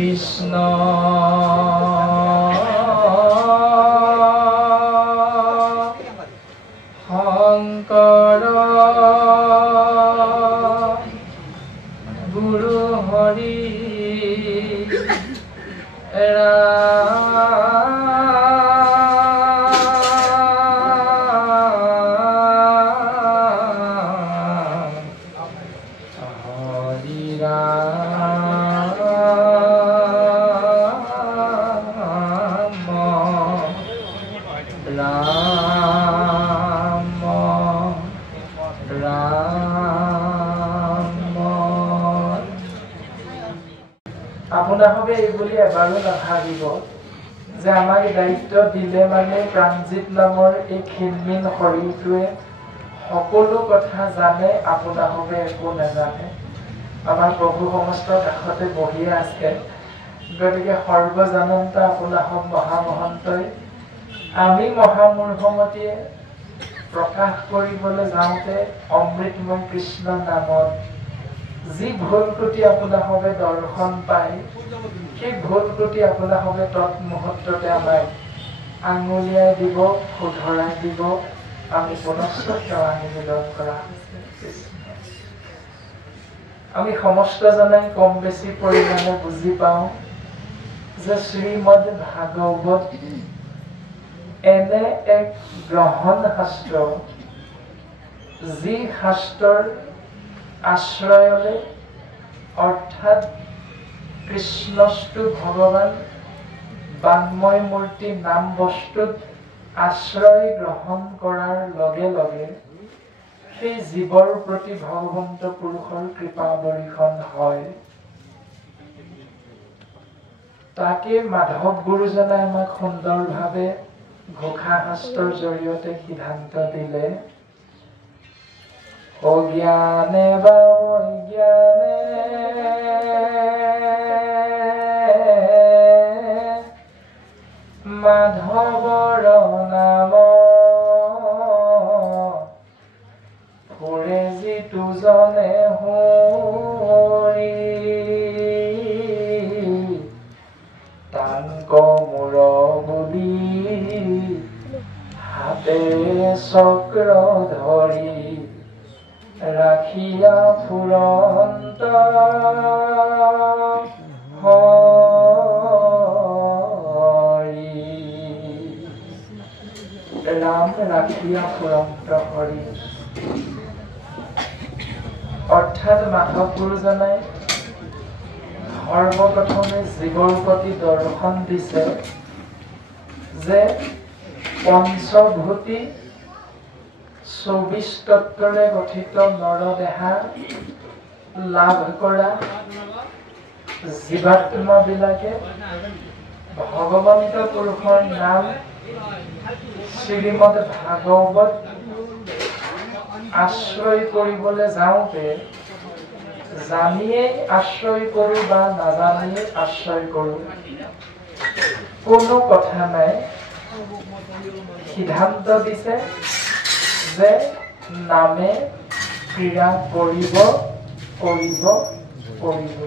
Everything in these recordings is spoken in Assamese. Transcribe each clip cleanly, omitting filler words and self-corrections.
কৃষ্ণ শংকৰ গুৰু হৰি আপোনালোকে এইবুলি এবাৰো নাভাবিব যে আমাক দায়িত্ব দিলে মানে প্ৰাণজিৎ নামৰ এই ক্ষীণমিন শৰীৰটোৱে সকলো কথা জানে, আপোনালোকে একো নাজানে। আমাৰ প্ৰভু সমস্ত কাষতে বহিয়ে আছে, গতিকে সৰ্বজানন্ত আপোনালোক মহামহন্তই আমি মহামূৰ্খমতীয়ে প্ৰকাশ কৰিবলৈ যাওঁতে অমৃতময় কৃষ্ণ নামত যি ভুল ত্ৰুটি আপোনালোকে দৰ্শন পায়, সেই ভুল ত্ৰুটি আপোনালোকে তৎমুহূৰ্ততে আমাক আঙুলিয়াই দিব, শুধৰাই দিব। আমি পুনশ্চ সেৱা নিবেদন কৰা আমি সমস্তজনে কম বেছি পৰিমাণে বুজি পাওঁ যে শ্ৰীমদ ভাগৱত এনে এক গ্ৰহণ শাস্ত্ৰ, যি শাস্ত্ৰৰ আশ্ৰয়লে অৰ্থাৎ কৃষ্ণস্তু ভগৱান বাংময় মূৰ্তি নাম বস্তুত আশ্ৰয় গ্ৰহণ কৰাৰ লগে লগে সেই জীৱৰ প্ৰতি ভগৱন্ত পুৰুষৰ কৃপা বৰ্ষণ হয়। তাকে মাধৱ গুৰুজনে আমাক সুন্দৰভাৱে ঘোষা শাস্ত্ৰৰ জৰিয়তে সিদ্ধান্ত দিলে। অজ্ঞানে বা অজ্ঞানে মাধৱৰ নাম ফুৰে যিটো জনে হৰি, তাংক মূৰ বুলি হাতে চক্ৰ ধৰি ৰাখিয়া ফুৰন্ত হৰি। ৰাম ৰাখিয়া ফুৰন্ত হৰি অৰ্থাৎ মাধৱ গুৰুজনাই সৰ্বপ্ৰথমে জীৱৰ প্ৰতি দৰ্শন দিছে যে পঞ্চভূতি 24 তত্ত্বৰে গঠিত নৰদেহা লাভ কৰা জীৱাত্মাবিলাকে ভগৱন্ত পুৰুষৰ নাম শ্ৰীমদ ভাগৱত আশ্ৰয় কৰিবলৈ যাওঁতে জানিয়েই আশ্ৰয় কৰো বা নাজানিয়েই আশ্ৰয় কৰো, কোনো কথা নাই। সিদ্ধান্ত দিছে যে নামে ক্ৰিয়া কৰিব কৰিব কৰিব।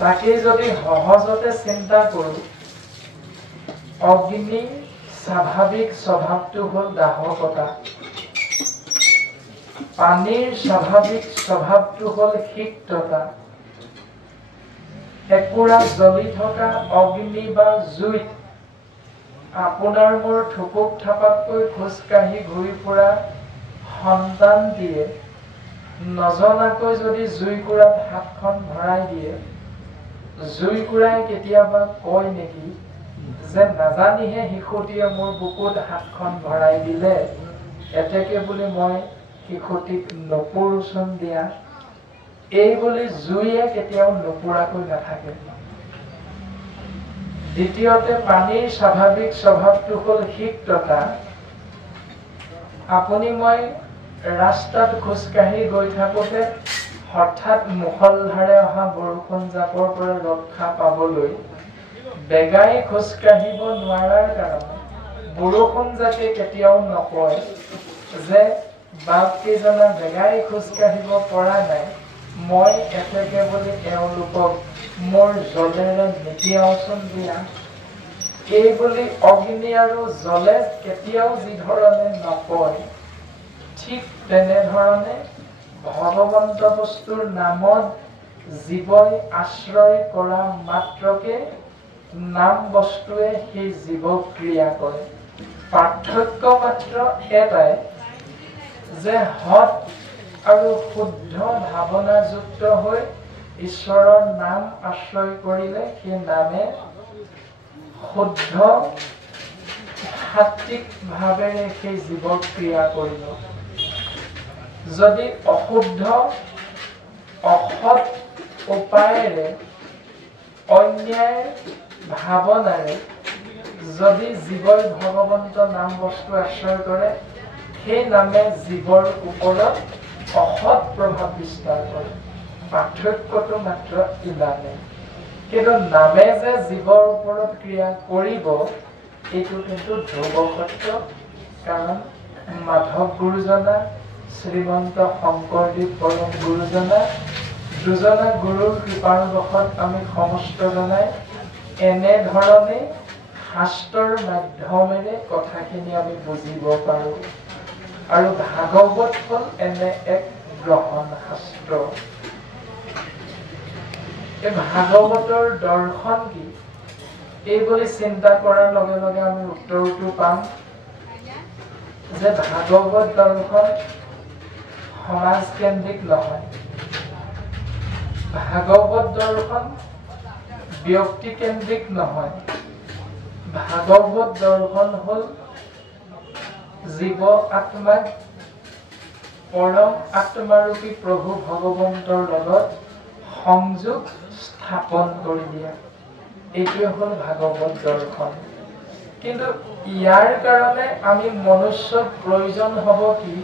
তাকে যদি সহজতে চিন্তা কৰো, অগ্নি স্বাভাৱিক স্বভাৱটো হ'ল দাহকতা, পানীৰ স্বাভাৱিক স্বভাৱটো হ'ল সিক্ততা। একুৰা জ্বলি থকা অগ্নি বা জুইত আপোনাৰ মোৰ থুপুক থাপাতকৈ খোজকাঢ়ি ঘূৰি ফুৰা সন্তান দিয়ে নজনাকৈ যদি জুইকুৰাত হাতখন ভৰাই দিয়ে, জুইকুৰাই কেতিয়াবা কয় নেকি যে নাজানিহে শিশুটিয়ে মোৰ বুকুত হাতখন ভৰাই দিলে, এতেকে বুলি মই শিশুটিক নপুৰুচোন দিয়া। এই বুলি জুইয়ে কেতিয়াও নপুৰাকৈ নাথাকে। দ্বিতীয়তে পানীৰ স্বাভাৱিক স্বভাৱটো হ'ল সিক্ততা। আপুনি মই ৰাস্তাত খোজকাঢ়ি গৈ থাকোঁতে হঠাৎ মুষলধাৰে অহা বৰষুণ জাকৰ পৰা ৰক্ষা পাবলৈ বেগাই খোজকাঢ়িব নোৱাৰাৰ কাৰণে বৰষুণ জাকে কেতিয়াও নকয় যে বাপকেইজনে বেগাই খোজকাঢ়িব পৰা নাই, মই এতেকে বুলি এওঁলোকক মোৰ জলেৰে নিতিয়াওচোন দিয়া। এই বুলি অগ্নি আৰু জলে কেতিয়াও যি ধৰণে নকয়, ঠিক তেনেধৰণে ভগৱন্ত বস্তুৰ নামত জীৱই আশ্ৰয় কৰা মাত্ৰকে নাম বস্তুৱে সেই জীৱক ক্ৰিয়া কৰে। পাৰ্থক্য মাত্ৰ এটাই যে সৎ আৰু শুদ্ধ ভাৱনাযুক্ত হৈ ঈশ্বৰৰ নাম আশ্ৰয় কৰিলে সেই নামে শুদ্ধ সাত্বিক ভাৱেৰে সেই জীৱক ক্ৰিয়া কৰিব। যদি অশুদ্ধ অসৎ উপায়েৰে অন্যায় ভাৱনাৰে যদি জীৱই ভগৱন্ত নাম বস্তু আশ্ৰয় কৰে, সেই নামে জীৱৰ ওপৰত অসৎ প্ৰভাৱ বিস্তাৰ কৰে। পাৰ্থক্যটো মাত্ৰ ইমানেই। কিন্তু নামে যে জীৱৰ ওপৰত ক্ৰিয়া কৰিব, এইটো কিন্তু ধ্ৰুৱ সত্য। কাৰণ মাধৱ গুৰুজনা, শ্ৰীমন্ত শংকৰদেৱ পৰম গুৰুজনা, দুজনা গুৰুৰ কৃপাৰ বশত আমি সমস্ত জনাই এনেধৰণে শাস্ত্ৰৰ মাধ্যমেৰে কথাখিনি আমি বুজিব পাৰো। আৰু ভাগৱত হ'ল এনে এক গ্ৰহণ শাস্ত্ৰ। এই ভাগৱতৰ দৰ্শন কি, এই বুলি চিন্তা কৰাৰ লগে লগে আমি উত্তৰটো পাম যে ভাগৱত দৰ্শন সমাজকেন্দ্ৰিক নহয়। ভাগৱত দৰ্শন ব্যক্তিকেন্দ্ৰিক নহয়। ভাগৱত দৰ্শন হ'ল জীৱ আত্মাক পৰম আত্মাৰূপী প্ৰভু ভগৱন্তৰ লগত সংযোগ স্থাপন কৰি দিয়া। এইটোৱে হ'ল ভাগৱত দৰ্শন। কিন্তু ইয়াৰ কাৰণে আমি মনুষ্যৰ প্ৰয়োজন হ'ব কি?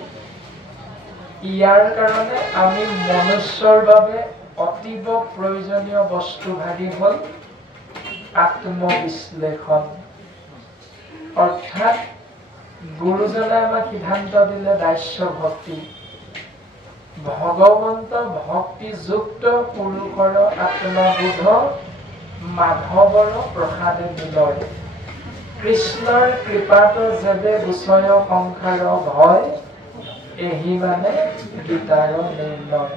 ইয়াৰ কাৰণে আমি মনুষ্যৰ বাবে অতীব প্ৰয়োজনীয় বস্তুভাগী হ'ল আত্মবিশ্লেষণ। অৰ্থাৎ গুৰুজনে আমাক সিদ্ধান্ত দিলে দাস্য ভক্তি। ভগৱন্ত ভক্তিযুক্ত পুৰুষৰ আত্মবোধ মাধৱৰ প্ৰসাদে মিলয়। কৃষ্ণৰ কৃপাত যেবে গোচয় সংসাৰ ভয়, এহি মানে গীতাৰ নিৰ্ণয়।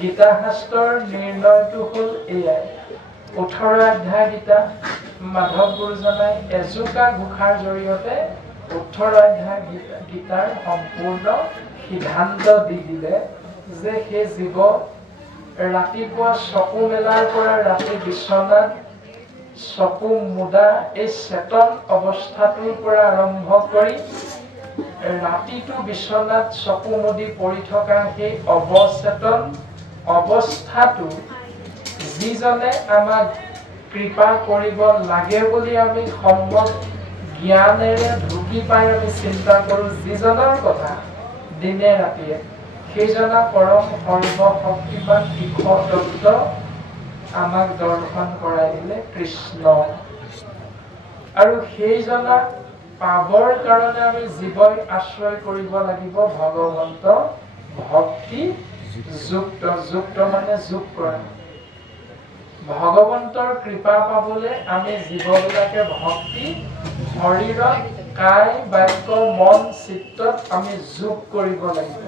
গীতা শাস্ত্ৰৰ নিৰ্ণয়টো হ'ল এয়াই। 18 অধ্যায় গীতা মাধৱ গুৰুজনাই এজোকা ঘোষাৰ জৰিয়তে 18 অধ্যায় গীতাৰ সম্পূৰ্ণ সিদ্ধান্ত দি দিলে যে সেই জীৱ ৰাতিপুৱা চকু মেলাৰ পৰা ৰাতি বিচনাত চকু মুদা এই চেতন অৱস্থাটোৰ পৰা আৰম্ভ কৰি ৰাতিটো বিচনাত চকু মুদি পৰি থকা সেই অৱচেতন অৱস্থাটো যিজনে আমাক কৃপা কৰিব লাগে বুলি আমি সম্যক জ্ঞানেৰে ঢুকি পাই আমি চিন্তা কৰোঁ যিজনৰ কথা দিনে ৰাতিয়ে, সেইজনা পৰম সৰ্বশক্তিমান ঈশ্বৰ তত্ত্ব আমাক দৰ্শন কৰাই দিলে কৃষ্ণ। আৰু সেইজনা পাবৰ কাৰণে আমি জীৱই আশ্ৰয় কৰিব লাগিব ভগৱন্ত ভক্তি যুক্ত। যুক্ত মানে যোগ কৰা। ভগৱন্তৰ কৃপা পাবলৈ আমি জীৱবিলাকে ভক্তি শৰীৰত কায় বাক্য মন চিত্তত আমি যোগ কৰিব লাগিব।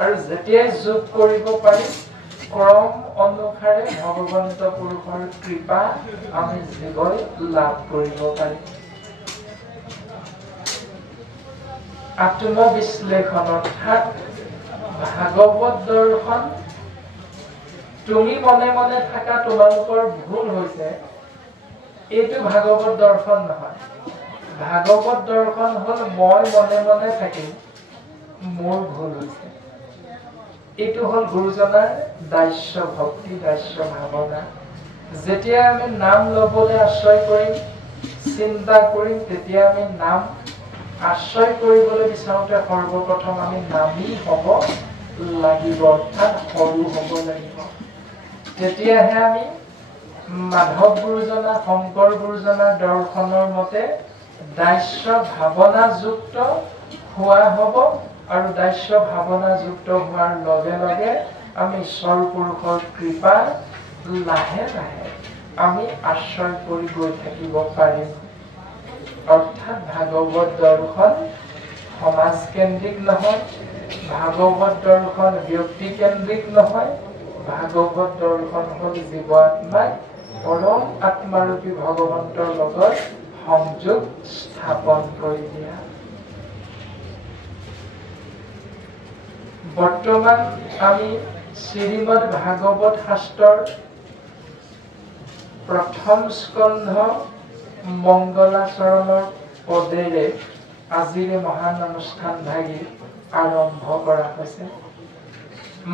আৰু যেতিয়াই যোগ কৰিব পাৰি ক্ৰম অনুসাৰে ভগৱন্ত পুৰুষৰ কৃপা আমি জীৱই লাভ কৰিব পাৰিম। আত্মবিশ্লেষণ অৰ্থাৎ ভাগৱত দৰ্শন তুমি মনে মনে থাকা তোমালোকৰ ভুল হৈছে, এইটো ভাগৱত দৰ্শন নহয়। ভাগৱত দৰ্শন হ'ল মই মনে মনে থাকিম, মোৰ ভুল হৈছে। এইটো হ'ল গুৰুজনাৰ দাস্য ভক্তি, দাস্য ভাৱনা। যেতিয়া আমি নাম ল'বলৈ আশ্ৰয় কৰিম, চিন্তা কৰিম, তেতিয়া আমি নাম আশ্ৰয় কৰিবলৈ বিচাৰোঁতে সৰ্বপ্ৰথম আমি নামী হ'ব লাগিব, অৰ্থাৎ সৰু হ'ব লাগিব। তেতিয়াহে আমি মাধৱ গুৰুজনা শংকৰ গুৰুজনাৰ দৰ্শনৰ মতে দাস্য ভাৱনাযুক্ত হোৱা হ'ব। আৰু দাস্য ভাৱনাযুক্ত হোৱাৰ লগে লগে আমি ঈশ্বৰ পুৰুষৰ কৃপা লাহে লাহে আমি আশ্ৰয় কৰি গৈ থাকিব পাৰিম। অৰ্থাৎ ভাগৱত দৰ্শন সমাজকেন্দ্ৰিক নহয়, ভাগৱত দৰ্শন ব্যক্তিকেন্দ্ৰিক নহয়, ভাগৱত দৰ্শন হ'ল জীৱ আত্মাক পৰম আত্মাৰূপী ভগৱন্তৰ লগত সংযোগ স্থাপন কৰি দিয়া। বৰ্তমান আমি শ্ৰীমদ ভাগৱত শাস্ত্ৰৰ প্ৰথম স্কন্ধ মংগলাচৰণৰ পদেৰে আজিৰে মহান অনুষ্ঠান ভাগি আৰম্ভ কৰা হৈছে।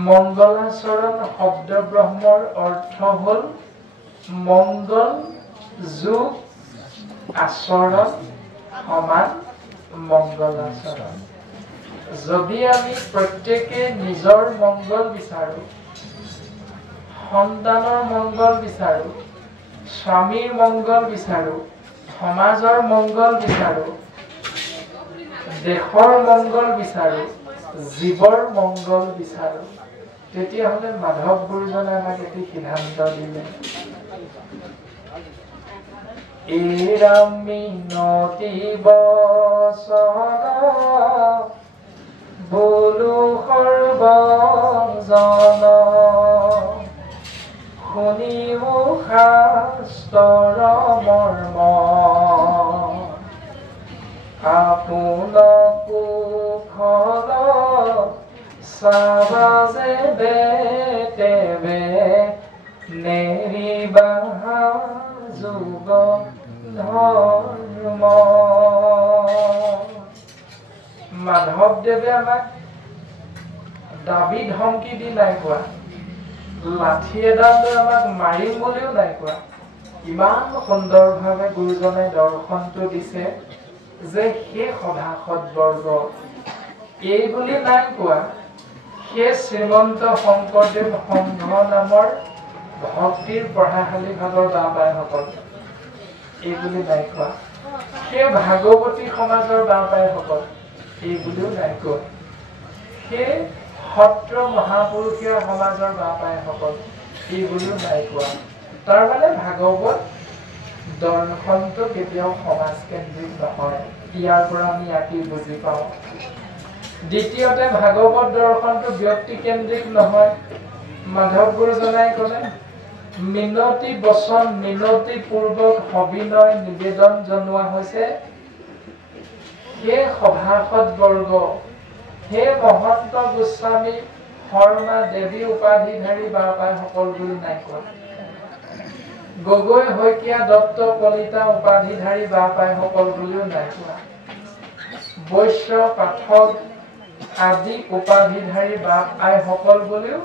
মংগলাচৰণ শব্দ ব্ৰহ্মৰ অৰ্থ হ'ল মংগল যোগ আচৰণ সমান মংগলাচৰণ। যদি আমি প্ৰত্যেকে নিজৰ মংগল বিচাৰো, সন্তানৰ মংগল বিচাৰো, স্বামীৰ মংগল বিচাৰো, সমাজৰ মংগল বিচাৰো, দেশৰ মংগল বিচাৰো, জীৱৰ মংগল বিচাৰো, তেতিয়াহ'লে মাধৱ গুৰুজনে আমাক এটি সিদ্ধান্ত দিলে, এৰা মিনতি বচন বোলো সৰ্বজন, শুনিও শাস্ত্ৰৰ মৰ্ম, আপোনকো খল চাবাজে বেতেবে নেৰিবা যোগ ধৰ্ম। মাধৱদেৱে আমাক দাবী ধমকি দি নাই কোৱা, লাঠি এডাল লৈ আমাক মাৰিম বুলিও নাই কোৱা। ইমান সুন্দৰভাৱে গুৰুজনে দৰ্শনটো দিছে যে সেই সভাসদ বৰ্গ এই বুলি নাই কোৱা, সেই শ্ৰীমন্ত শংকৰদেৱ সংঘ নামৰ ভক্তিৰ পঢ়াশালী ভাগৰ বাপাইসকল এই বুলি নাই কোৱা, সেই ভাগৱতী সমাজৰ বাপাইসকল এই বুলিও নাই কোৱা, সেই সত্ৰ মহাপুৰুষীয় সমাজৰ বাপাইসকল এই বুলিও নাই কোৱা। তাৰমানে ভাগৱত দৰ্শনটো কেতিয়াও সমাজকেন্দ্ৰিক নহয়, ইয়াৰ পৰা আমি ইয়াকে বুজি পাওঁ। দ্বিতীয়তে ভাগৱত দৰ্শনটো ব্যক্তিকেন্দ্ৰিক নহয়। মাধৱ গুৰুজনাই ক'লে মিনতি বচন, মিনতি পূৰ্বক সবিনয় নিবেদন জনোৱা হৈছে সেই সভাসদ বৰ্গ, সেই মহন্ত গোস্বামী শৰ্মা দেৱী উপাধিধাৰী বাপাইসকল বুলি নাই কোৱা, গগৈ শইকীয়া দত্ত কলিতা উপাধিধাৰী বাপাইসকল বুলিও নাই কোৱা, বৈশ্য পাঠক আদি উপাধিধাৰী বাপাইসকল বুলিও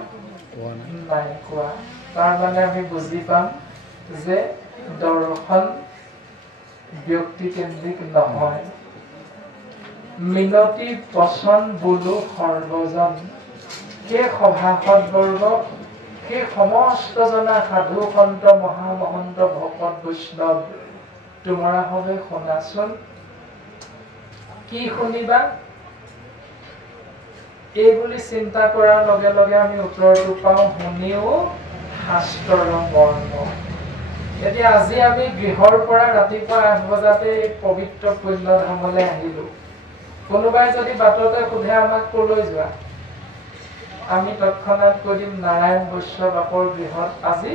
নাই কোৱা। তাৰমানে আমি বুজি পাম যে দৰ্শন ব্যক্তিকেন্দ্ৰিক নহয়। মিনতি বচন বোলো সৰ্বজন, সেই সভাসদ বৰ্গ, সেই সমস্ত জনা সাধু সন্ত মহামহন্ত ভকত বৈষ্ণৱ, তোমাৰা হবে শুনাচোন। কি শুনিবা এই বুলি চিন্তা কৰাৰ লগে লগে আমি উত্তৰটো পাওঁ, শুনিও শাস্ত্ৰৰ মৰ্ম। এতিয়া আজি আমি গৃহৰ পৰা ৰাতিপুৱা 8 বজাতে পবিত্ৰ পুণ্যধামলৈ আহিলো। কোনোবাই যদি বাটতে সোধে আমাক কলৈ যোৱা, আমি তৎক্ষণাৎ কৈ দিম নাৰায়ণ বৈশ্য বাপৰ গৃহত আজি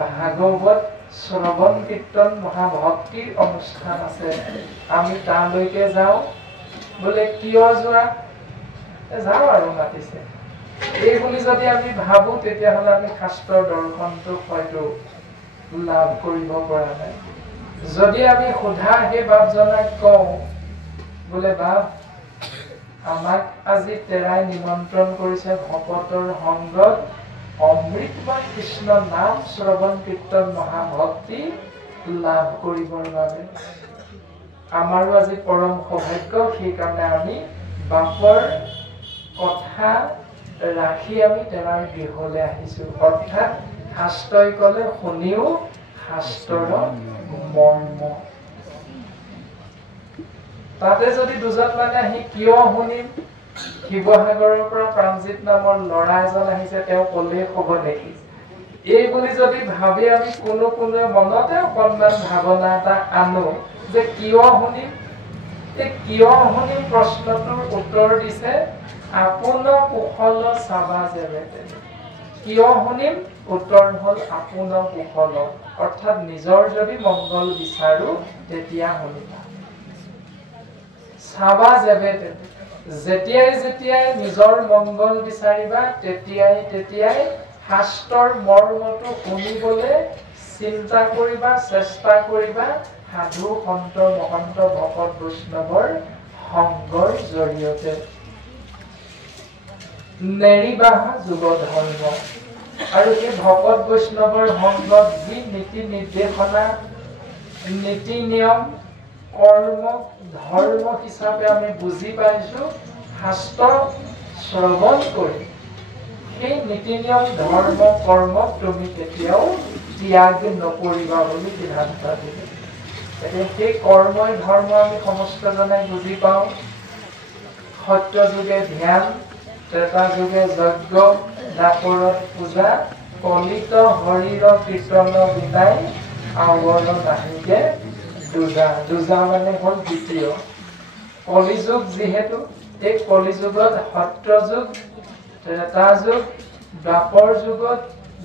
ভাগৱত শ্ৰৱণ কীৰ্তন মহাভক্তিৰ অনুষ্ঠান আছে, আমি তালৈকে যাওঁ। বোলে কিয় যোৱা, যাওঁ আৰু মাতিছে, এই বুলি যদি আমি ভাবো তেতিয়াহ'লে আমি শাস্ত্ৰৰ দৰ্শনটো হয়তো লাভ কৰিব পৰা নাই। যদি আমি সোধা সেই বাপজনাক কওঁ বোলে বাপ আমাক আজি তেৰাই নিমন্ত্ৰণ কৰিছে ভকতৰ সংগত অমৃতময় কৃষ্ণ নাম শ্ৰৱণ কীৰ্তন মহাভক্তি লাভ কৰিবৰ বাবে, আমাৰো আজি পৰম সৌভাগ্য। সেইকাৰণে আমি বাপৰ কথা ৰাখি আমি তেৰাৰ গৃহলৈ আহিছো। অৰ্থাৎ শাস্ত্ৰই ক'লে শুনিও শাস্ত্ৰৰ মৰ্ম। তাতে যদি দুজন মানে আহি কিয় শুনিম, শিৱসাগৰৰ পৰা প্ৰাণজিত নামৰ ল'ৰা এজন আহিছে, তেওঁ ক'লেই হ'ব নেকি? এই বুলি যদি ভাবি আমি কোনো মনতে অকণমান ভাৱনা এটা আনো যে কিয় শুনিম, এই কিয় শুনিম প্ৰশ্নটোৰ উত্তৰ দিছে আপোন কুশল চাবা যেবেতে। কিয় শুনিম? উত্তৰ হ'ল আপোন কুশল, অৰ্থাৎ নিজৰ যদি মংগল বিচাৰো তেতিয়া শুনিবা। চাবা যেবেতে, যেতিয়াই নিজৰ মংগল বিচাৰিবা তেতিয়াই শাস্ত্ৰৰ মৰ্মটো শুনিবলৈ চিন্তা কৰিবা, চেষ্টা কৰিবা সাধু সন্ত মহন্ত ভকত বৈষ্ণৱৰ সংগৰ জৰিয়তে। নেৰিবা যুগ ধৰ্ম, আৰু এই ভকত বৈষ্ণৱৰ সংগত যি নীতি নিৰ্দেশনা, নীতি নিয়ম, কৰ্ম ধৰ্ম হিচাপে আমি বুজি পাইছো, শাস্ত্ৰ শ্ৰৱণ কৰি সেই নীতি নিয়ম ধৰ্ম কৰ্মক তুমি কেতিয়াও ত্যাগ নকৰিবা বুলি সিদ্ধান্ত দিলে। এতিয়া সেই কৰ্মই ধৰ্ম আমি সমস্তজনে বুজি পাওঁ। সত্য যুগে ধ্যান, ত্ৰেতা যুগে যজ্ঞ, দাপৰত পূজা, কলিত হৰিৰ কীৰ্তন বিনাই আৱৰ নাহিকে দুজা। দুজা মানে হ'ল দ্বিতীয়। কলিযুগ যিহেতু, এই কলিযুগত সত্য যুগ, ত্ৰেতা যুগ, দ্বাপৰ যুগত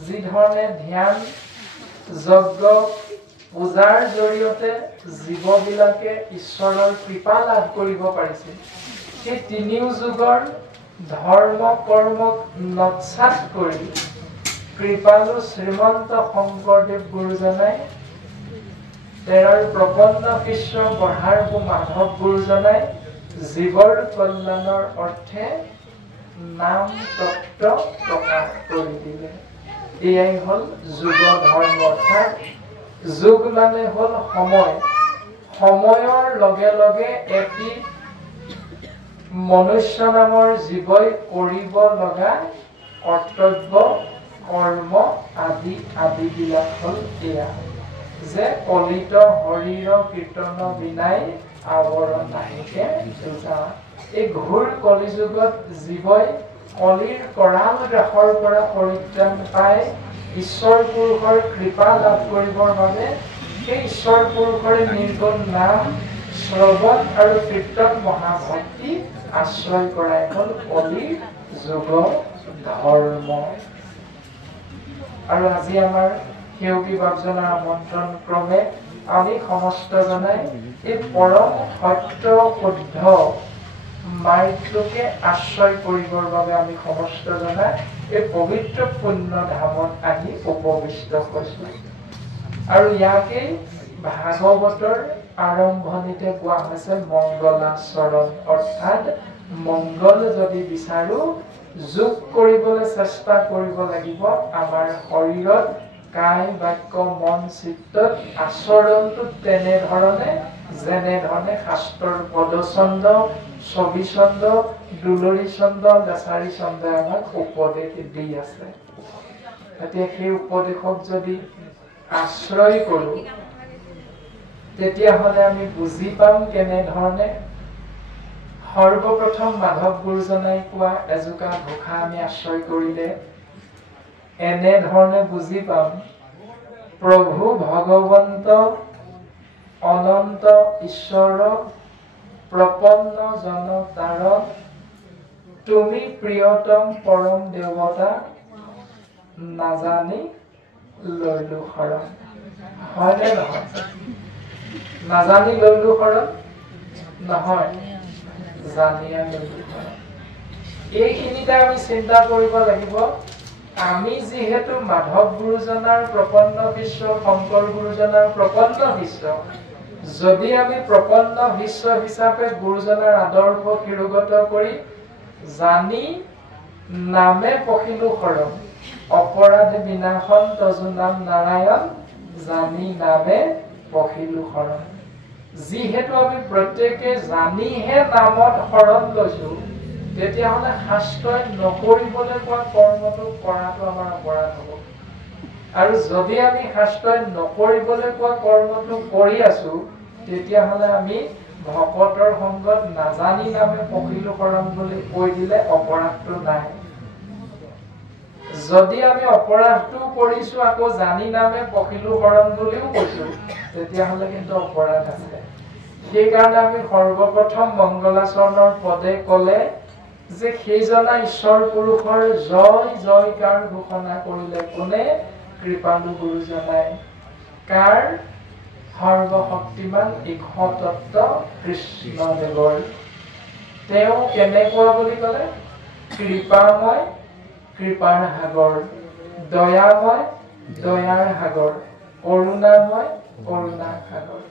যি ধৰণে ধ্যান, যজ্ঞ, পূজাৰ জৰিয়তে জীৱবিলাকে ঈশ্বৰৰ কৃপা লাভ কৰিব পাৰিছিল, সেই তিনিও যুগৰ ধৰ্ম কৰ্মক নৎসাৎ কৰি কৃপালু শ্ৰীমন্ত শংকৰদেৱ গুৰুজনাই তেওঁৰ প্ৰপন্ন শিষ্য বঢ়াৰবু মাধৱ গুৰুজনাই জীৱৰ কল্যাণৰ অৰ্থে নাম তত্ত্ব প্ৰকাশ কৰি দিলে। এয়াই হ'ল যুগ ধৰ্ম, অৰ্থাৎ যুগ মানে হ'ল সময়। সময়ৰ লগে লগে এটি মনুষ্য নামৰ জীৱই কৰিব লগা কৰ্তব্য কৰ্ম আদিবিলাক হ'ল এয়া যে কলিত হৰিৰ কীৰ্তন বিনাই আৱৰ নাহিকে দুজা। এই ঘোৰ কলিযুগত জীৱই কলিৰ কৰাল গ্ৰাসৰ পৰা পৰিত্ৰাণ পাই ঈশ্বৰ পুৰুষৰ কৃপা লাভ কৰিবৰ বাবে সেই ঈশ্বৰ পুৰুষৰে নিৰ্গুণ নাম শ্ৰৱণ আৰু কীৰ্তন মহাভক্তি আশ্ৰয় কৰাই হ'ল কলিৰ যুগ ধৰ্ম। আৰু আজি আমাৰ সেউকী বাপজনাৰ আমন্ত্ৰণ ক্ৰমে আমি সমস্তজনাই এই পৰম সত্য শুদ্ধ মাৰ্গটোকে আশ্ৰয় কৰিবৰ বাবে আমি সমস্তজনাই এই পবিত্ৰ পুণ্য ধামত আহি উপবিষ্ট হৈছো। আৰু ইয়াকেই ভাগৱতৰ আৰম্ভণিতে কোৱা হৈছে মংগলাচৰণ, অৰ্থাৎ মংগল যদি বিচাৰো যোগ কৰিবলৈ চেষ্টা কৰিব লাগিব আমাৰ শৰীৰত কায় বাক্য মন চিত্তত আচৰণটো তেনেধৰণে যেনেধৰণে শাস্ত্ৰৰ পদছন্দ, ছবি ছন্দ, দুলৰী ছন্দ, লেচাৰী ছন্দই আমাক উপদেশ দি আছে। এতিয়া সেই উপদেশক যদি আশ্ৰয় কৰো তেতিয়াহ'লে আমি বুজি পাম কেনেধৰণে। সৰ্বপ্ৰথম মাধৱ গুৰুজনাই কোৱা এজোকা ঘোষা আমি আশ্ৰয় কৰিলে এনেধৰণে বুজি পাম, প্ৰভু ভগৱন্ত অনন্ত ঈশ্বৰ প্ৰপন্ন জন তাৰ তুমি প্ৰিয়তম পৰম দেৱতা নাজানি লৈলো শৰণ। হয়নে নহয়? নাজানি লৈলো শৰণ নহয়, জানিয়া লৈলো শৰণ। এইখিনিতে আমি চিন্তা কৰিব লাগিব। আমি যিহেতু মাধৱ গুৰুজনাৰ প্ৰপন্ন শিষ্য, শংকৰ গুৰুজনাৰ প্ৰপন্ন শিষ্য, যদি আমি প্ৰপন্ন শিষ্য হিচাপে গুৰুজনাৰ আদৰ্শ শিৰোগত কৰি জানি নামে পখিলো শৰণ, অপৰাধ বিনাশন তজু নাম নাৰায়ণ, জানি নামে পখিলো শৰণ। যিহেতু আমি প্ৰত্যেকে জানিহে নামত শৰণ লৈছো, তেতিয়াহ'লে শাস্ত্ৰই নকৰিবলৈ কোৱা কৰ্মটো কৰাটো আমাৰ অপৰাধ হ'ব। আৰু যদি আমি শাস্ত্ৰই নকৰিবলৈ কোৱা কৰ্মটো কৰি আছো, তেতিয়াহ'লে আমি ভকতৰ সংগত নাজানি নামে পখিলো শৰণ বুলি কৈ দিলে অপৰাধটো নাই। যদি আমি অপৰাধটো কৰিছো আকৌ জানি নামে পখিলো হৰণ বুলিও কৈছো তেতিয়াহ'লে কিন্তু অপৰাধ আছে সেইকাৰণে আমি সৰ্বপ্ৰথম মংগলাচৰণৰ পদে ক'লে যে সেইজনা ঈশ্বৰ পুৰুষৰ জয় জয়কাৰ ঘোষণা কৰিলে কোনে কৃপালু গুৰুজনাই কাৰ সৰ্বশক্তিমান ইক্ষতত্ত্ব কৃষ্ণদেৱৰ তেওঁ কেনেকুৱা বুলি ক'লে কৃপাময় কৃপাৰ সাগৰ দয়াময় দয়াৰ সাগৰ কৰুণাময় কৰুণাৰ সাগৰ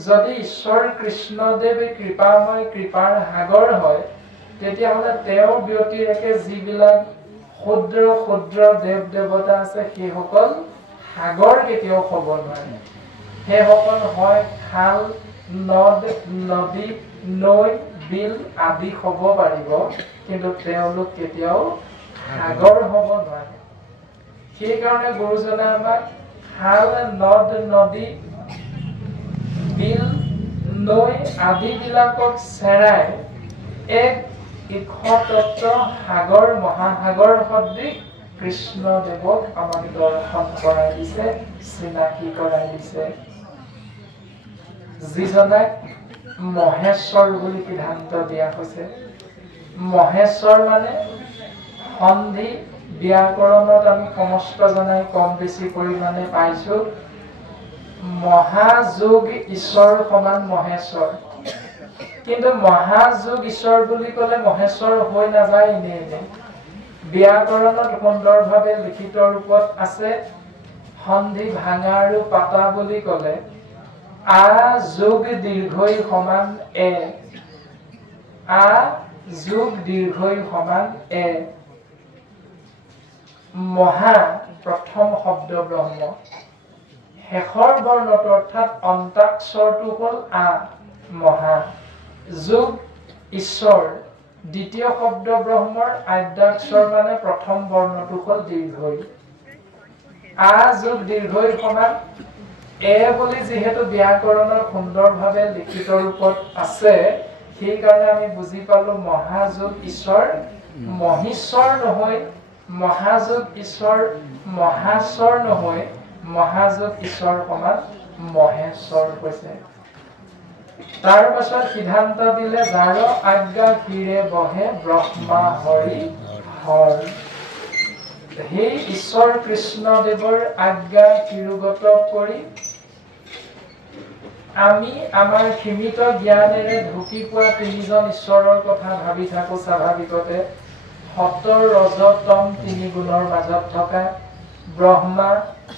যদি ঈশ্বৰ কৃষ্ণদেৱে কৃপাময় কৃপাৰ সাগৰ হয় তেতিয়াহ'লে তেওঁৰ ব্যতিৰেকে যিবিলাক ক্ষুদ্ৰ ক্ষুদ্ৰ দেৱ দেৱতা আছে সেইসকল সাগৰ কেতিয়াও হ'ব নোৱাৰে সেইসকল হয় খাল নদ নদী নৈ বিল আদি হ'ব পাৰিব কিন্তু তেওঁলোক কেতিয়াও সাগৰ হ'ব নোৱাৰে সেইকাৰণে গুৰুজনে আমাক খাল নদ নদী বিল নৈ আদিবিলাকক চেৰাই এক ইক্ষতত্ত্ব সাগৰ মহাসাগৰ সদৃশ কৃষ্ণদেৱক আমাক দৰ্শন কৰাই দিছে চিনাকি কৰাই দিছে যিজনাক মহেশ্বৰ বুলি সিদ্ধান্ত দিয়া হৈছে মহেশ্বৰ মানে সন্ধি ব্যাকৰণত আমি সমস্ত জনাই কম বেছি পৰিমাণে পাইছো মহাযোগ ঈশ্বৰ সমান মহেশ্বৰ কিন্তু মহাযোগ ঈশ্বৰ বুলি ক'লে মহেশ্বৰ হৈ নাযায় এনেই ব্যাকৰণত সুন্দৰভাৱে লিখিত ৰূপত আছে সন্ধি ভাঙা আৰু পাতা বুলি ক'লে আ যোগ দীৰ্ঘই সমান এ আ যোগ দীৰ্ঘই সমান এ মহা প্ৰথম শব্দ ব্ৰহ্ম শেষৰ বৰ্ণটো অৰ্থাৎ অন্তাক্ষৰটো হ'ল আ মহা যোগ ঈশ্বৰ দ্বিতীয় শব্দ ব্ৰহ্মৰ আদ্যাক্ষৰ মানে প্ৰথম বৰ্ণটো হ'ল দীৰ্ঘই আ যোগ দীৰ্ঘই সমান এ বুলি যিহেতু ব্যাকৰণৰ সুন্দৰভাৱে লিখিত ৰূপত আছে সেইকাৰণে আমি বুজি পালো মহাযোগ ঈশ্বৰ মহিশ্বৰ নহয় মহাযোগ ঈশ্বৰ মহাশ্বৰ নহয় মহাযোগ ঈশ্বৰ সমান মহেশ্বৰ হৈছে তাৰ পাছত সিদ্ধান্ত দিলে যাৰ আজ্ঞা ক্ষীৰে বহে ব্ৰহ্মা হৰি হৰ সেই ঈশ্বৰ কৃষ্ণদেৱৰ আজ্ঞা শিৰোগত কৰি আমি আমাৰ সীমিত জ্ঞানেৰে ঢুকি পোৱা তিনিজন ঈশ্বৰৰ কথা ভাবি থাকো স্বাভাৱিকতে সত্য ৰজ তম তিনি গুণৰ মাজত থকা ব্ৰহ্মা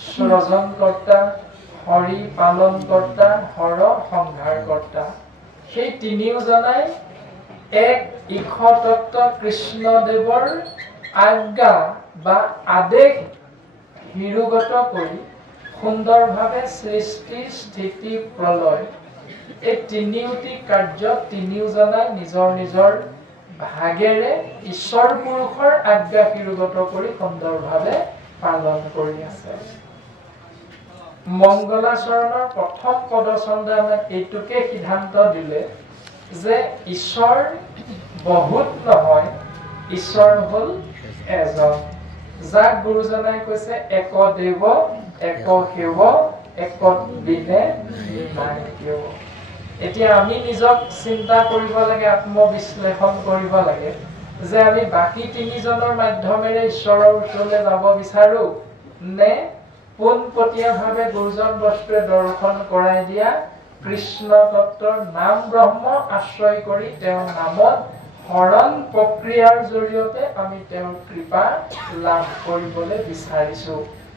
সৃজনকৰ্তা হৰি পালনকৰ্তা হৰ সংহাৰকৰ্তা সেই তিনিওজনাই এক ইক্ষতত্ত্ব কৃষ্ণদেৱৰ আজ্ঞা বা আদেশ শিৰোগত কৰি সুন্দৰভাৱে সৃষ্টি স্থিতি প্ৰলয় এই তিনিওটি কাৰ্য তিনিওজনাই নিজৰ নিজৰ ভাগেৰে ঈশ্বৰ পুৰুষৰ আজ্ঞা শিৰোগত কৰি সুন্দৰভাৱে পালন কৰি আছে মংগলাচৰণৰ প্ৰথম পদচন্দে আমাক এইটোকে সিদ্ধান্ত দিলে যে ঈশ্বৰ বহুত নহয় ঈশ্বৰ হ'ল এজন যাক গুৰুজনাই কৈছে এক দেৱ এক সেৱ এক বিনে নাই কেও এতিয়া আমি নিজক চিন্তা কৰিব লাগে আত্মবিশ্লেষণ কৰিব লাগে যে আমি বাকি তিনিজনৰ মাধ্যমেৰে ঈশ্বৰৰ ওচৰলৈ যাব বিচাৰো নে পোনপটীয়াভাৱে গুৰুজন বস্তুৱে দৰ্শন কৰাই দিয়া কৃষ্ণ তত্ত্বৰ নাম ব্ৰহ্ম আশ্ৰয় কৰি তেওঁৰ নামত হৰণ প্ৰক্ৰিয়াৰ জৰিয়তে আমি তেওঁৰ কৃপা লাভ কৰিবলৈ বিচাৰিছো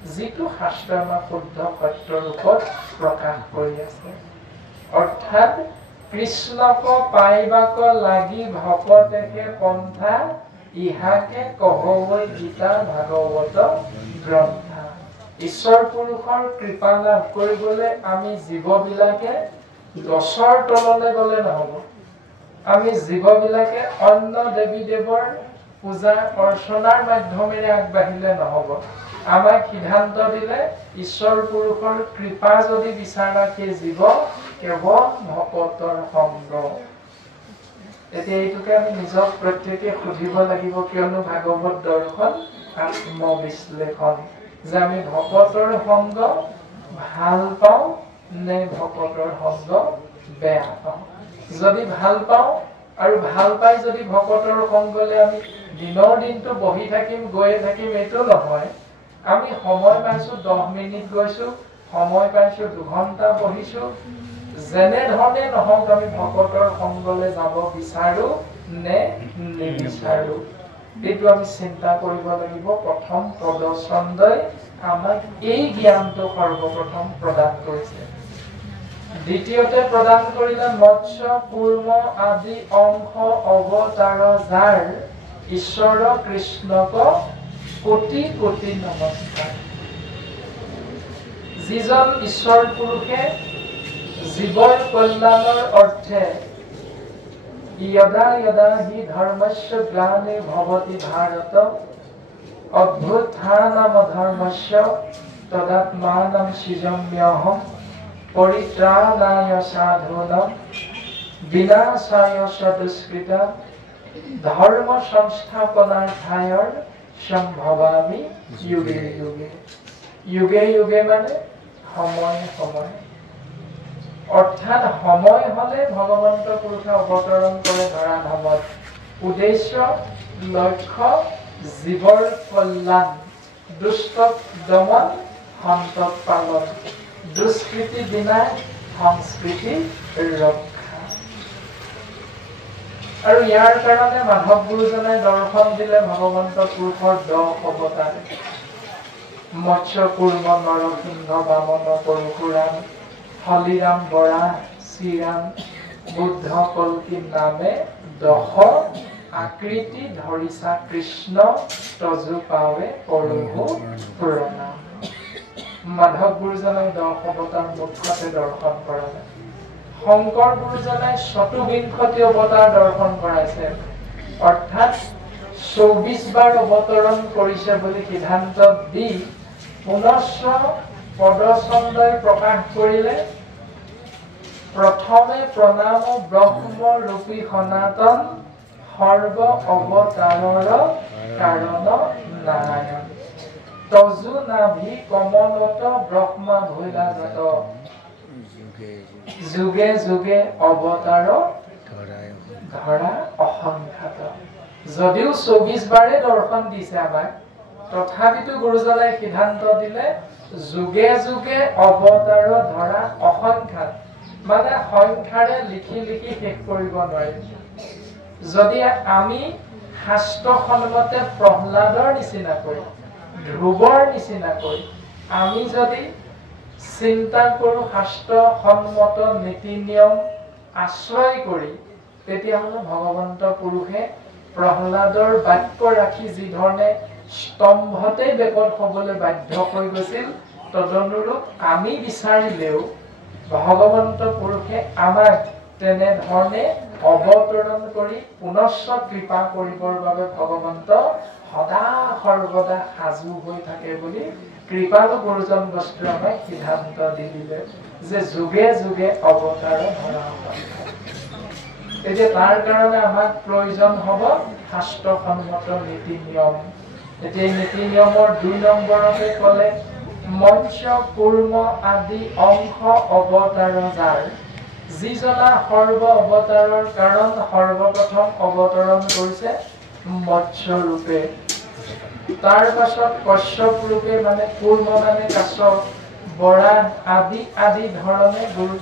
যিটো শাস্ত্ৰই আমাক শুদ্ধ সত্য ৰূপত প্ৰকাশ কৰি আছে অৰ্থাৎ কৃষ্ণক পাইবাক লাগি ভকতেকে পন্থা ইহাকে কহৈ গীতা ভাগৱত গ্ৰন্থা ঈশ্বৰ পুৰুষৰ কৃপা লাভ কৰিবলৈ আমি জীৱবিলাকে গছৰ তললৈ গ'লে নহ'ব আমি জীৱবিলাকে অন্য দেৱী দেৱৰ পূজা অৰ্চনাৰ মাধ্যমেৰে আগবাঢ়িলে নহ'ব আমাক সিদ্ধান্ত দিলে ঈশ্বৰ পুৰুষৰ কৃপা যদি বিচাৰা সেই জীৱ কেৱল ভকতৰ সংগ এতিয়া এইটোকে আমি নিজক প্ৰত্যেকে সুধিব লাগিব কিয়নো ভাগৱত দৰ্শন আত্মবিশ্লেষণ যে আমি ভকতৰ সংগ ভাল পাওঁ নে ভকতৰ সংগ বেয়া পাওঁ যদি ভাল পাওঁ আৰু ভাল পাই যদি ভকতৰ সংগলে আমি দিনৰ দিনটো বহি থাকিম গৈ থাকিম এটো নহয় আমি সময় পাইছো 10 মিনিট গৈছো সময় পাইছো 2 ঘন্টা বহিছো যেনে ধৰণে নহওক আমি ভকতৰ সংগলে যাব বিচাৰো নে নিবিচাৰো এইটো আমি চিন্তা কৰিব লাগিব প্ৰথম প্ৰদৰ্শনলৈ আমাক এই জ্ঞানটো সৰ্বপ্ৰথম প্ৰদান কৰিছে দ্বিতীয়তে প্ৰদান কৰিলে মৎস্য কুৰ্ম আদি অংশ অৱতাৰ যাৰ ঈশ্বৰ কৃষ্ণক কোটি কোটি নমস্কাৰ যিজন ঈশ্বৰ পুৰুষে জীৱৰ কল্যাণৰ অৰ্থে यदा यदा हि धर्मस्य ग्लानिर्भवति भारत अभ्युत्थानमधर्मस्य तदात्मानं सृजाम्यहं परित्राणाय साधूनां विनाशाय च दुष्कृतां धर्म संस्थापनार्थाय सम्भवामि युगे युगे युगे युगे माने समय समय অর্থাৎ সময় হলে ভগবন্ত পুৰুষে অৱতৰণ কৰে ধৰা ধামত উদ্দেশ্য লক্ষ্য জীৱৰ কল্যাণ দুষ্ট দমন সন্তক পালন দুষ্কৃতি বিনাশ সংস্কৃতি ৰক্ষা আৰু ইয়াৰ কাৰণে মাধৱ গুৰুজনে দৰ্শন দিলে ভগবন্ত পুৰুষৰ 10 অৱতাৰ মৎস্য কুৰ্ম নৰসিংহ বামন পৰশুৰাম हलिराम बरा श्रीराम बुद्ध कल्की नामे 10 आकृति धरिसा कृष्ण तजु पावे परहु पुराणाम माधव गुरुजनाय 10 अवतार मुख्यते दर्शन कराले शंकर गुरुजनाय 24 अवतार दर्शन कराइছে अर्थात 24 बार अवतरण কৰিছে বুলি সিদ্ধান্ত দি পুনশ্চ পদচন্দই প্ৰকাশ কৰিলে প্ৰথমে প্ৰণাম ব্ৰহ্ম ৰূপী সনাতন সৰ্ব অৱতাৰৰ কাৰণ নাৰায়ণ তজু নাভি কমলত ব্ৰহ্মা ভৈলাজত যুগে যুগে অৱতাৰ ধৰা অসংখ্যাত যদিও 24 বাৰে দৰ্শন দিছে আমাক তথাপিতো গুৰুজনাই সিদ্ধান্ত দিলে যুগে যুগে অৱতাৰ ধৰা অসংখ্যাত মানে সংখ্যাৰে লিখি লিখি শেষ কৰিব নোৱাৰি যদি আমি শাস্ত্ৰখনমতে প্ৰহ্লাদৰ নিচিনাকৈ ধ্ৰুৱৰ নিচিনাকৈ আমি যদি চিন্তা কৰো শাস্ত্ৰসন্মত নীতি নিয়ম আশ্ৰয় কৰি তেতিয়াহ'লে ভগৱন্ত পুৰুষে প্ৰহ্লাদৰ বাক্য ৰাখি যি ধৰণে স্তম্ভতে বেকত হ'বলৈ বাধ্য হৈ গৈছিল তদনুৰূপ আমি বিচাৰিলেও ভগৱন্ত পুৰুষে আমাক তেনে ধৰণে অৱতৰণ কৰি পুনশ্চ কৃপা কৰিবৰ বাবে ভগৱন্ত সদা সৰ্বদা সাজু হৈ থাকে বুলি কৃপালু গুৰুজন বস্তু আমাক সিদ্ধান্ত দি দিলে যে যুগে যুগে অৱতাৰ ধৰা এতিয়া তাৰ কাৰণে আমাক প্ৰয়োজন হ'ব শাস্ত্ৰসন্মত নীতি নিয়ম এতিয়া নীতি নিয়মৰ 2 নম্বৰতে ক'লে মৎস্য কুৰ্ম আদি অংশ অৱতাৰ যাৰ যিজনা সৰ্ব অৱতাৰৰ কাৰণ সৰ্বপ্ৰথম অৱতৰণ কৰিছে মৎস্য ৰূপে তাৰ পাছত কশ্যপ ৰূপে মানে কুৰ্ম মানে কাশ্যপ বৰা আদি আদি ধৰণে গুৰু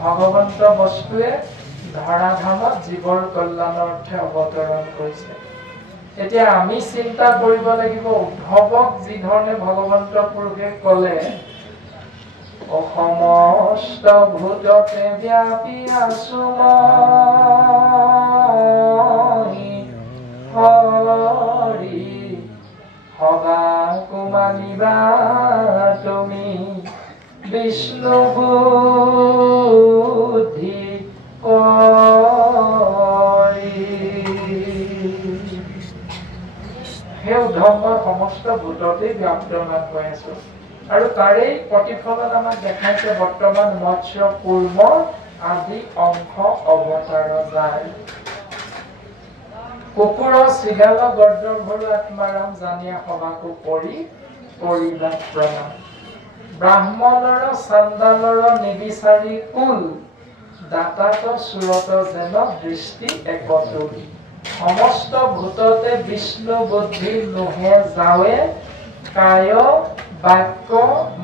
ভগৱন্ত বস্তুৱে ধৰাধামত জীৱৰ কল্যাণৰ অৰ্থে অৱতৰণ কৰিছে এতিয়া আমি চিন্তা কৰিব লাগিব উদ্ধৱক যি ধৰণে ভগৱন্ত পুৰুষে ক'লে অসমস্ত ভূততে ব্যাপী আছো হৰি সদা কুমানিবা তুমি বিষ্ণু বুদ্ধি সেই ধৰ্মৰ সমস্ত ভূততে ব্যাপ্তমান হৈ আছো আৰু তাৰে প্ৰতিফলন আমাক দেখাইছে বৰ্তমান মৎস্য কুৰ্ম আদি অংশ অৱতাৰ যায় কুকুৰ শৃগাল গৰ্দভৰ আত্মাৰাম জানিয়া সভাকো পৰিবাক প্ৰণাম ব্ৰাহ্মণৰ চাণ্ডালৰ নিবিচাৰি কুল দাতাত চুৰত যেন দৃষ্টি একতুল সমস্ত ভূততে বিষ্ণু বুদ্ধি নোহে যাৱে কায় বাক্য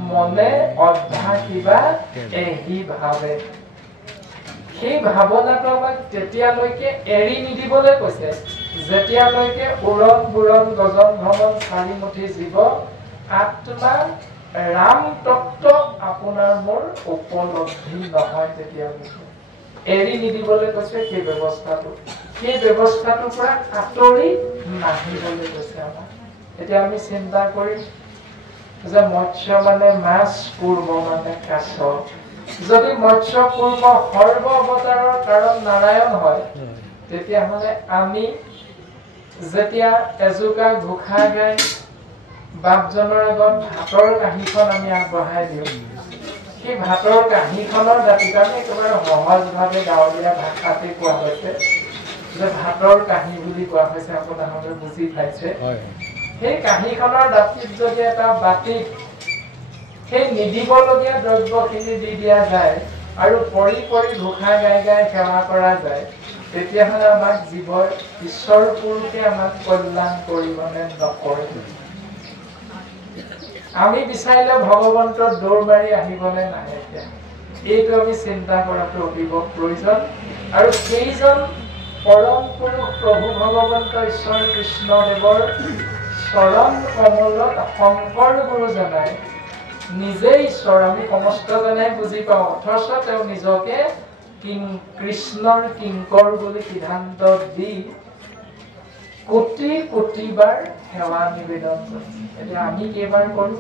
মনে অধ্যা কিবা এহি ভাবে সেই ভাৱনাটো আমাক তেতিয়ালৈকে এৰি নিদিবলৈ কৈছে যেতিয়ালৈকে উৰণ বুৰণ গজন ভ্ৰমণ চাৰিমুঠি জীৱ আত্মা ৰাম তত্ত্ব আপোনাৰ মোৰ উপলব্ধি নহয় তেতিয়ালৈকে এৰি নিদিবলৈ কৈছে সেই ব্যৱস্থাটোৰ পৰা আঁতৰি নাহিবলৈ কৈছে আমাক এতিয়া আমি চিন্তা কৰিম যে মৎস্য মানে মাছ পূৰ্ব মানে কাছ যদি মৎস্য পূৰ্ব সৰ্ব অৱতাৰৰ কাৰণ নাৰায়ণ হয় তেতিয়াহ'লে আমি যেতিয়া এজোকা ঘোষা গাই বাপজনৰ আগত ভাতৰ কাঁহীখন আমি আগবঢ়াই দিওঁ সেই ভাতৰ কাঁহীখনৰ দাঁতিটো আমি একেবাৰে সহজভাৱে গাঁৱলীয়া ভাষাতে কোৱা হৈছে যে ভাতৰ কাঁহী বুলি কোৱা হৈছে আপোনালোকে বুজি পাইছে সেই কাঁহীখনৰ দাঁতিত যদি এটা বাতিত সেই নিদিবলগীয়া দ্ৰব্যখিনি দি দিয়া যায় আৰু পৰি পৰি ঘোষা গাই গাই সেৱা কৰা যায় তেতিয়াহ'লে আমাক জীৱৰ ঈশ্বৰ পুৰুষে আমাক কল্যাণ কৰিবনে নকৰে আমি বিচাৰিলে ভগৱন্তৰ দৌৰ মাৰি আহিবনে নাহে এইটো আমি চিন্তা কৰাটো অতিব প্ৰয়োজন আৰু সেইজন পৰম পুৰুষ প্ৰভু ভগৱন্ত ঈশ্বৰ কৃষ্ণদেৱৰ চৰণ কমলত শংকৰ গুৰুজনাই নিজে ঈশ্বৰ আমি সমস্তজনে বুজি পাওঁ অথচ তেওঁ নিজকে কৃষ্ণৰ কিংকৰ বুলি সিদ্ধান্ত দি কোটি কোটিবাৰ সেৱা নিবেদন কৰিছে এতিয়া আমি কেইবাৰ কৰোঁ